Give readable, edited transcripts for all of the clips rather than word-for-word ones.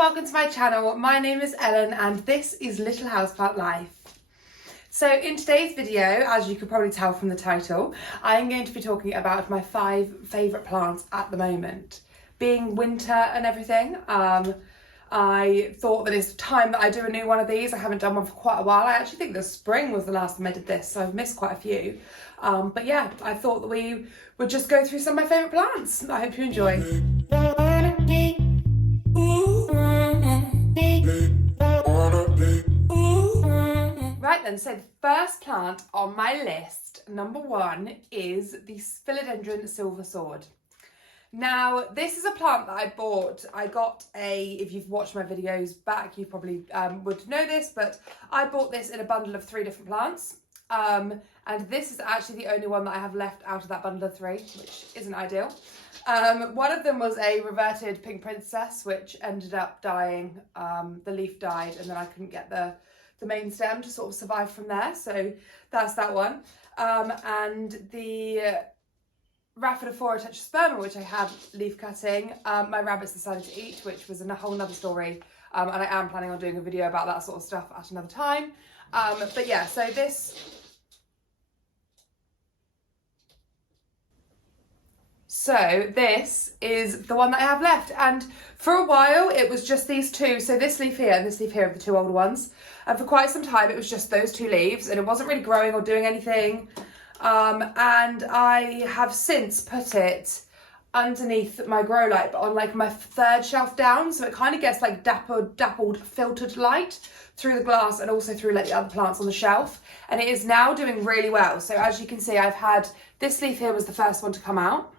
welcome to my channel. My name is Ellen and this is Little Houseplant Life. So in today's video, as you could probably tell from the title, I'm going to be talking about my 5 favourite plants at the moment. Being winter and everything, I thought that it's time that I do a new one of these. I haven't done one for quite a while. I actually think the spring was the last time I did this, so I've missed quite a few. But yeah, I thought that we would just go through some of my favourite plants. I hope you enjoy. Right then, so the first plant on my list, number 1, is the Philodendron Silver Sword. Now, this is a plant that I bought. If you've watched my videos back, you probably would know this, but I bought this in a bundle of 3 different plants. And this is actually the only one that I have left out of that bundle of 3, which isn't ideal. One of them was a reverted pink princess, which ended up dying. The leaf died, and then I couldn't get the main stem to sort of survive from there. So that's that one. And the Rhaphidophora tetrasperma, which I had leaf cutting, my rabbits decided to eat, which was a whole nother story. And I am planning on doing a video about that sort of stuff at another time. But yeah, so this is the one that I have left, and for a while it was just these 2. So this leaf here and this leaf here are the 2 older ones, and for quite some time it was just those 2 leaves, and it wasn't really growing or doing anything. And I have since put it underneath my grow light, but on like my 3rd shelf down, so it kind of gets like dappled filtered light through the glass and also through like the other plants on the shelf, and it is now doing really well. So as you can see, I've had this leaf here was the first one to come out.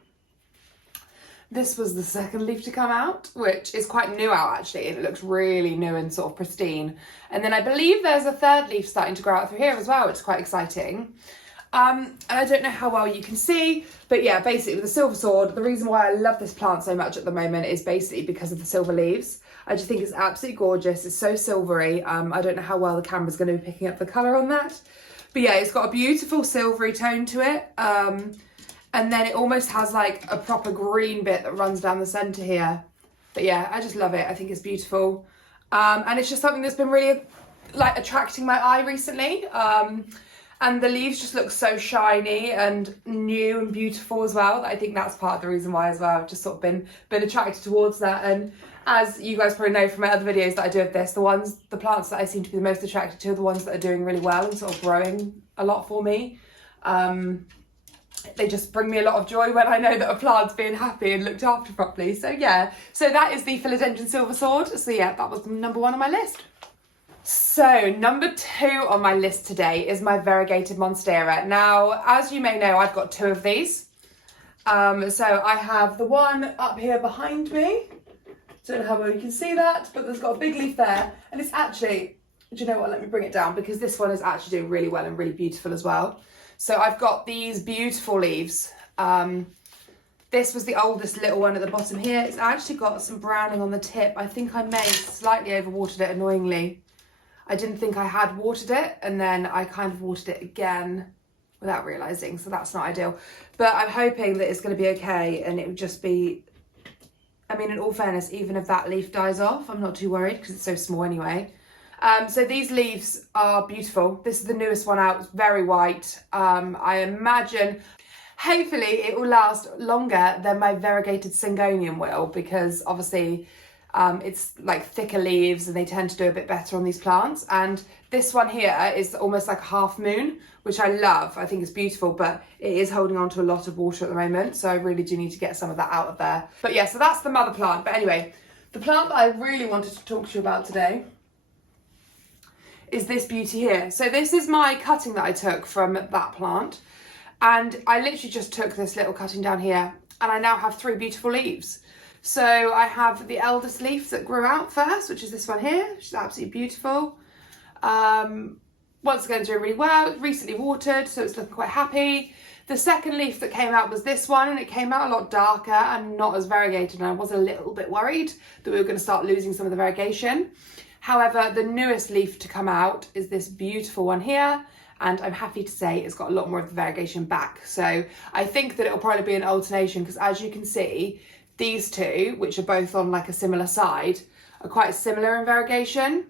This was the 2nd leaf to come out, which is quite new out actually, and it looks really new and sort of pristine. And then I believe there's a 3rd leaf starting to grow out through here as well, which is quite exciting. And I don't know how well you can see, but yeah, basically with the silver sword, the reason why I love this plant so much at the moment is basically because of the silver leaves. I just think it's absolutely gorgeous. It's so silvery. I don't know how well the camera's going to be picking up the colour on that. But yeah, it's got a beautiful silvery tone to it. And then it almost has like a proper green bit that runs down the centre here. But yeah, I just love it. I think it's beautiful. And it's just something that's been really like attracting my eye recently. And the leaves just look so shiny and new and beautiful as well. I think that's part of the reason why as well. I've just sort of been attracted towards that. And as you guys probably know from my other videos that I do of this, the plants that I seem to be the most attracted to are the ones that are doing really well and sort of growing a lot for me. They just bring me a lot of joy when I know that a plant's being happy and looked after properly. So yeah, so that is the Philodendron Silver Sword. So yeah, that was number 1 on my list. So number 2 on my list today is my Variegated Monstera. Now, as you may know, I've got 2 of these. So I have the one up here behind me. Don't know how well you can see that, but there's got a big leaf there. And it's actually, do you know what, let me bring it down, because this one is actually doing really well and really beautiful as well. So I've got these beautiful leaves. This was the oldest little one at the bottom here. It's actually got some browning on the tip. I think I may have slightly overwatered it annoyingly. I didn't think I had watered it, and then I kind of watered it again without realising, so that's not ideal. But I'm hoping that it's going to be okay, and it would just be, I mean, in all fairness, even if that leaf dies off, I'm not too worried because it's so small anyway. So these leaves are beautiful. This is the newest one out. It's very white. I imagine, hopefully it will last longer than my variegated Syngonium will, because obviously it's like thicker leaves and they tend to do a bit better on these plants. And this one here is almost like a half moon, which I love. I think it's beautiful, but it is holding on to a lot of water at the moment. So I really do need to get some of that out of there. But yeah, so that's the mother plant. But anyway, the plant that I really wanted to talk to you about today is this beauty here. So this is my cutting that I took from that plant. And I literally just took this little cutting down here, and I now have 3 beautiful leaves. So I have the eldest leaf that grew out first, which is this one here, which is absolutely beautiful. Once again, doing really well. Recently watered, so it's looking quite happy. The 2nd leaf that came out was this one, and it came out a lot darker and not as variegated, and I was a little bit worried that we were going to start losing some of the variegation. However, the newest leaf to come out is this beautiful one here, and I'm happy to say it's got a lot more of the variegation back. So I think that it'll probably be an alternation, because as you can see, these two, which are both on like a similar side, are quite similar in variegation.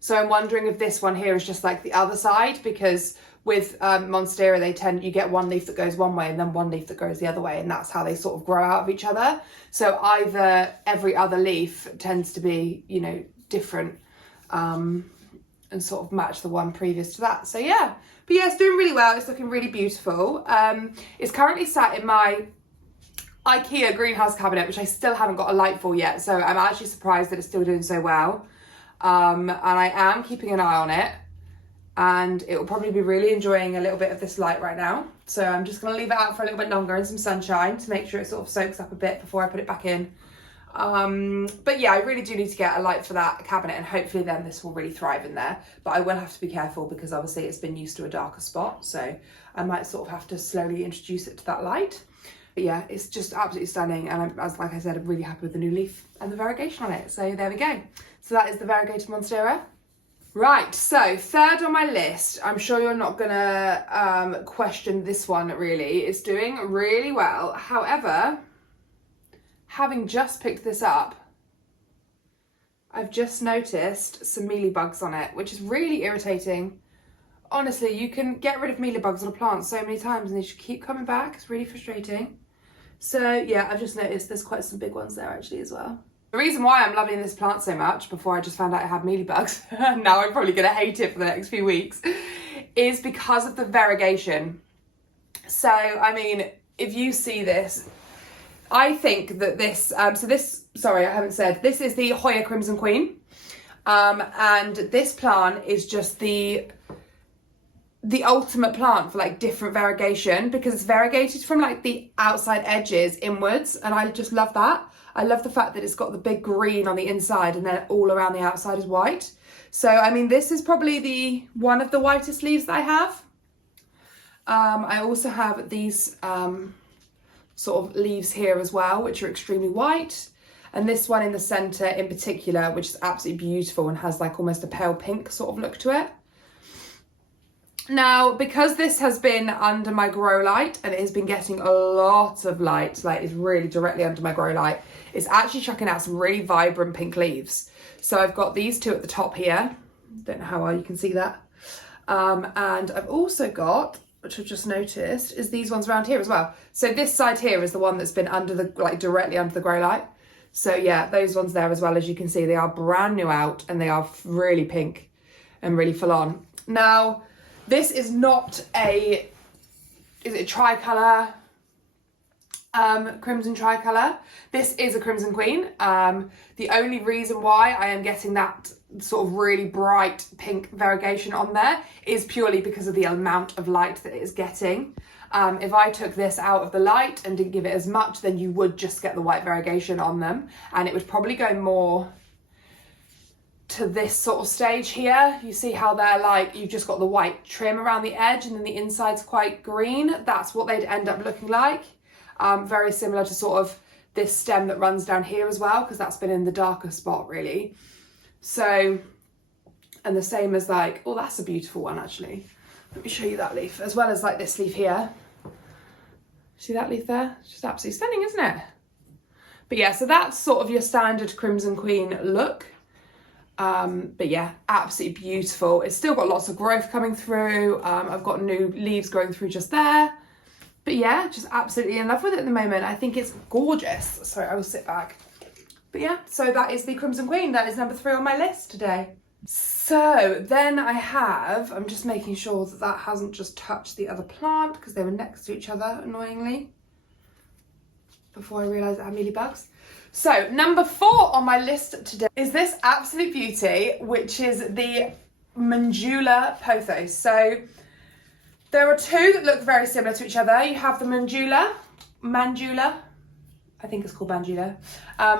So I'm wondering if this one here is just like the other side, because with Monstera, you get one leaf that goes one way and then one leaf that goes the other way, and that's how they sort of grow out of each other. So either every other leaf tends to be, you know, different and sort of match the one previous to that. So yeah, but yeah, it's doing really well. It's looking really beautiful. It's currently sat in my IKEA greenhouse cabinet, which I still haven't got a light for yet. So I'm actually surprised that it's still doing so well. And I am keeping an eye on it, and it will probably be really enjoying a little bit of this light right now. So I'm just going to leave it out for a little bit longer in some sunshine to make sure it sort of soaks up a bit before I put it back in. But yeah, I really do need to get a light for that cabinet, and hopefully then this will really thrive in there. But I will have to be careful because obviously it's been used to a darker spot, so I might sort of have to slowly introduce it to that light. But yeah, it's just absolutely stunning, and like I said, I'm really happy with the new leaf and the variegation on it. So there we go. So that is the variegated Monstera. Right, so third on my list, I'm sure you're not gonna question this one really. It's doing really well. However, having just picked this up, I've just noticed some mealybugs on it, which is really irritating. Honestly, you can get rid of mealybugs on a plant so many times and they just keep coming back. It's really frustrating. So yeah, I've just noticed there's quite some big ones there actually as well. The reason why I'm loving this plant so much, before I just found out it had mealybugs, now I'm probably going to hate it for the next few weeks, is because of the variegation. So, I mean, if you see this, I think that this, sorry, I haven't said, this is the Hoya Crimson Queen. And this plant is just the ultimate plant for like different variegation, because it's variegated from like the outside edges inwards, and I just love that. I love the fact that it's got the big green on the inside and then all around the outside is white. So I mean, this is probably one of the whitest leaves that I have. I also have these sort of leaves here as well, which are extremely white, and this one in the center in particular, which is absolutely beautiful and has like almost a pale pink sort of look to it. Now, because this has been under my grow light and it has been getting a lot of light, like it's really directly under my grow light, it's actually chucking out some really vibrant pink leaves. So I've got these two at the top here. Don't know how well you can see that. And I've also got, which I've just noticed, is these ones around here as well. So this side here is the one that's been under the, like directly under the grow light. So yeah, those ones there as well, as you can see, they are brand new out and they are really pink and really full on. Now, this is not a, is it a tricolour, crimson tricolour? This is a Crimson Queen. The only reason why I am getting that sort of really bright pink variegation on there is purely because of the amount of light that it is getting. If I took this out of the light and didn't give it as much, then you would just get the white variegation on them, and it would probably go more to this sort of stage here. You see how they're like, you've just got the white trim around the edge and then the inside's quite green. That's what they'd end up looking like. Very similar to sort of this stem that runs down here as well, because that's been in the darker spot really. So, and the same as like, oh, that's a beautiful one actually. Let me show you that leaf, as well as like this leaf here. See that leaf there? It's just absolutely stunning, isn't it? But yeah, so that's sort of your standard Crimson Queen look. But yeah, absolutely beautiful. It's still got lots of growth coming through. I've got new leaves growing through just there. But yeah, just absolutely in love with it at the moment. I think it's gorgeous. Sorry, I will sit back. But yeah, so that is the Crimson Queen. That is number 3 on my list today. So then I have, I'm just making sure that that hasn't just touched the other plant, because they were next to each other, annoyingly, before I realised I had mealybugs. So number 4 on my list today is this absolute beauty, which is the Mandula Pothos. So there are two that look very similar to each other. You have the Mandula, I think it's called Mandula,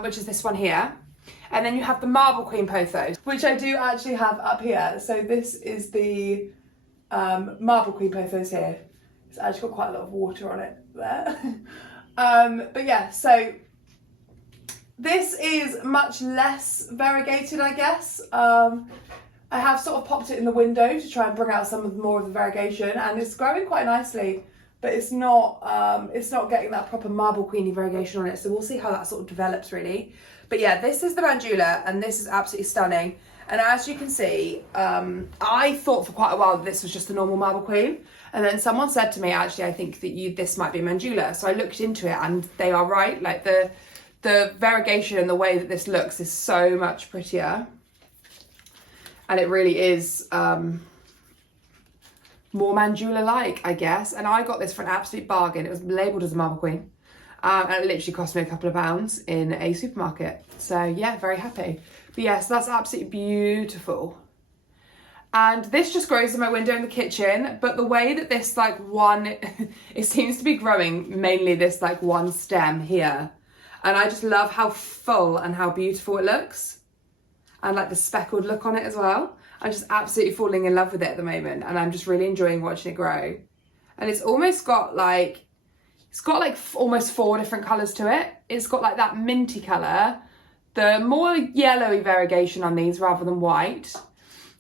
which is this one here. And then you have the Marble Queen Pothos, which I do actually have up here. So this is the Marble Queen Pothos here. It's actually got quite a lot of water on it there. But yeah, so this is much less variegated, I guess. I have sort of popped it in the window to try and bring out some of more of the variegation, and it's growing quite nicely. but it's not getting that proper marble queenie variegation on it. So we'll see how that sort of develops really. But yeah, this is the Mandula, and this is absolutely stunning. And as you can see, I thought for quite a while that this was just a normal marble queen. And then someone said to me, actually, I think that this might be Mandula. So I looked into it, and they are right. Like the variegation and the way that this looks is so much prettier. And it really is more Mandula-like, I guess. And I got this for an absolute bargain. It was labelled as a marble queen. And it literally cost me a couple of pounds in a supermarket. So yeah, very happy. But yes, that's absolutely beautiful. And this just grows in my window in the kitchen. But the way that this like one, it seems to be growing mainly this like one stem here. And I just love how full and how beautiful it looks. And like the speckled look on it as well. I'm just absolutely falling in love with it at the moment. And I'm just really enjoying watching it grow. And it's almost got like, almost 4 different colours to it. It's got like that minty colour, the more yellowy variegation on these rather than white,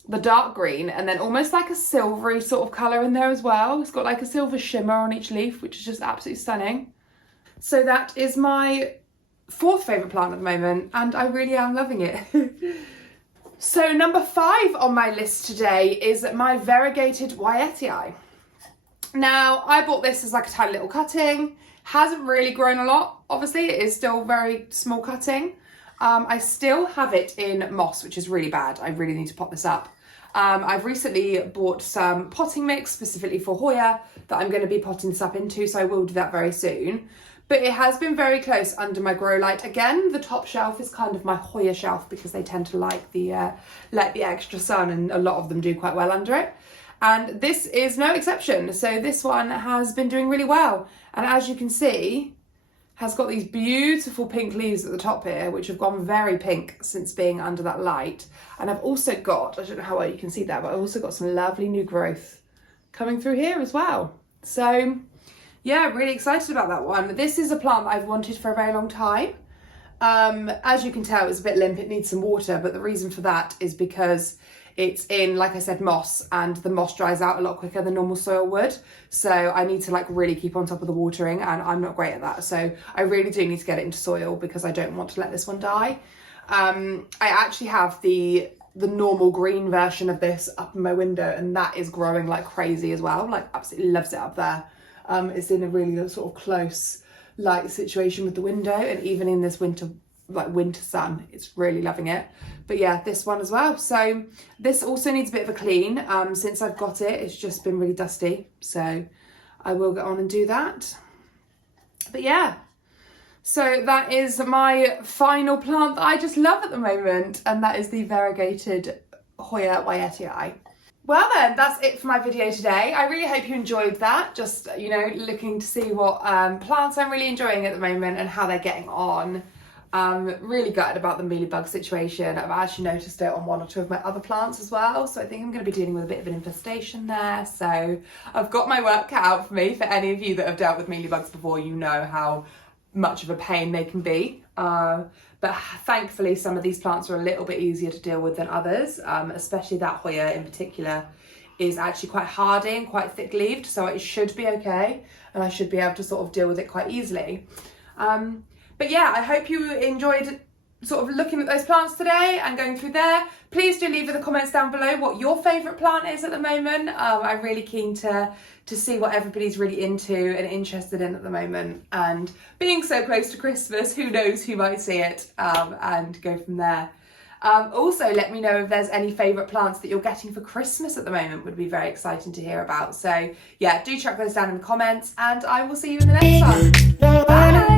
the dark green, and then almost like a silvery sort of colour in there as well. It's got like a silver shimmer on each leaf, which is just absolutely stunning. So that is my 4th favourite plant at the moment, and I really am loving it. So number 5 on my list today is my Variegated Hoya. Now, I bought this as like a tiny little cutting. Hasn't really grown a lot. Obviously, it is still very small cutting. I still have it in moss, which is really bad. I really need to pot this up. I've recently bought some potting mix specifically for Hoya that I'm going to be potting this up into, so I will do that very soon. But it has been very close under my grow light. Again, the top shelf is kind of my Hoya shelf because they tend to like the extra sun, and a lot of them do quite well under it. And this is no exception. So this one has been doing really well. And as you can see, has got these beautiful pink leaves at the top here, which have gone very pink since being under that light. And I've also got, I don't know how well you can see that, but I've also got some lovely new growth coming through here as well. So yeah, really excited about that one. This is a plant that I've wanted for a very long time. As you can tell, it's a bit limp, it needs some water, but the reason for that is because it's in, like I said, moss, and the moss dries out a lot quicker than normal soil would. So I need to like really keep on top of the watering, and I'm not great at that. So I really do need to get it into soil because I don't want to let this one die. I actually have the normal green version of this up in my window, and that is growing like crazy as well. Like absolutely loves it up there. It's in a really sort of close light situation with the window, and even in this winter sun, it's really loving it. But yeah, this one as well. So this also needs a bit of a clean. Since I've got it, it's just been really dusty. So I will get on and do that. But yeah, so that is my final plant that I just love at the moment, and that is the Variegated Hoya. Well then, that's it for my video today. I really hope you enjoyed that. Just, you know, looking to see what plants I'm really enjoying at the moment and how they're getting on. Really gutted about the mealybug situation. I've actually noticed it on 1 or 2 of my other plants as well. So I think I'm going to be dealing with a bit of an infestation there. So I've got my work cut out for me. For any of you that have dealt with mealybugs before, you know how much of a pain they can be. But thankfully, some of these plants are a little bit easier to deal with than others, especially that Hoya in particular is actually quite hardy and quite thick-leaved, so it should be okay, and I should be able to sort of deal with it quite easily. But yeah, I hope you enjoyed sort of looking at those plants today and going through there. Please do leave in the comments down below what your favourite plant is at the moment. I'm really keen to see what everybody's really into and interested in at the moment. And being so close to Christmas, who knows who might see it, and go from there. Also, let me know if there's any favourite plants that you're getting for Christmas at the moment. Would be very exciting to hear about. So yeah, do chuck those down in the comments, and I will see you in the next one. Bye!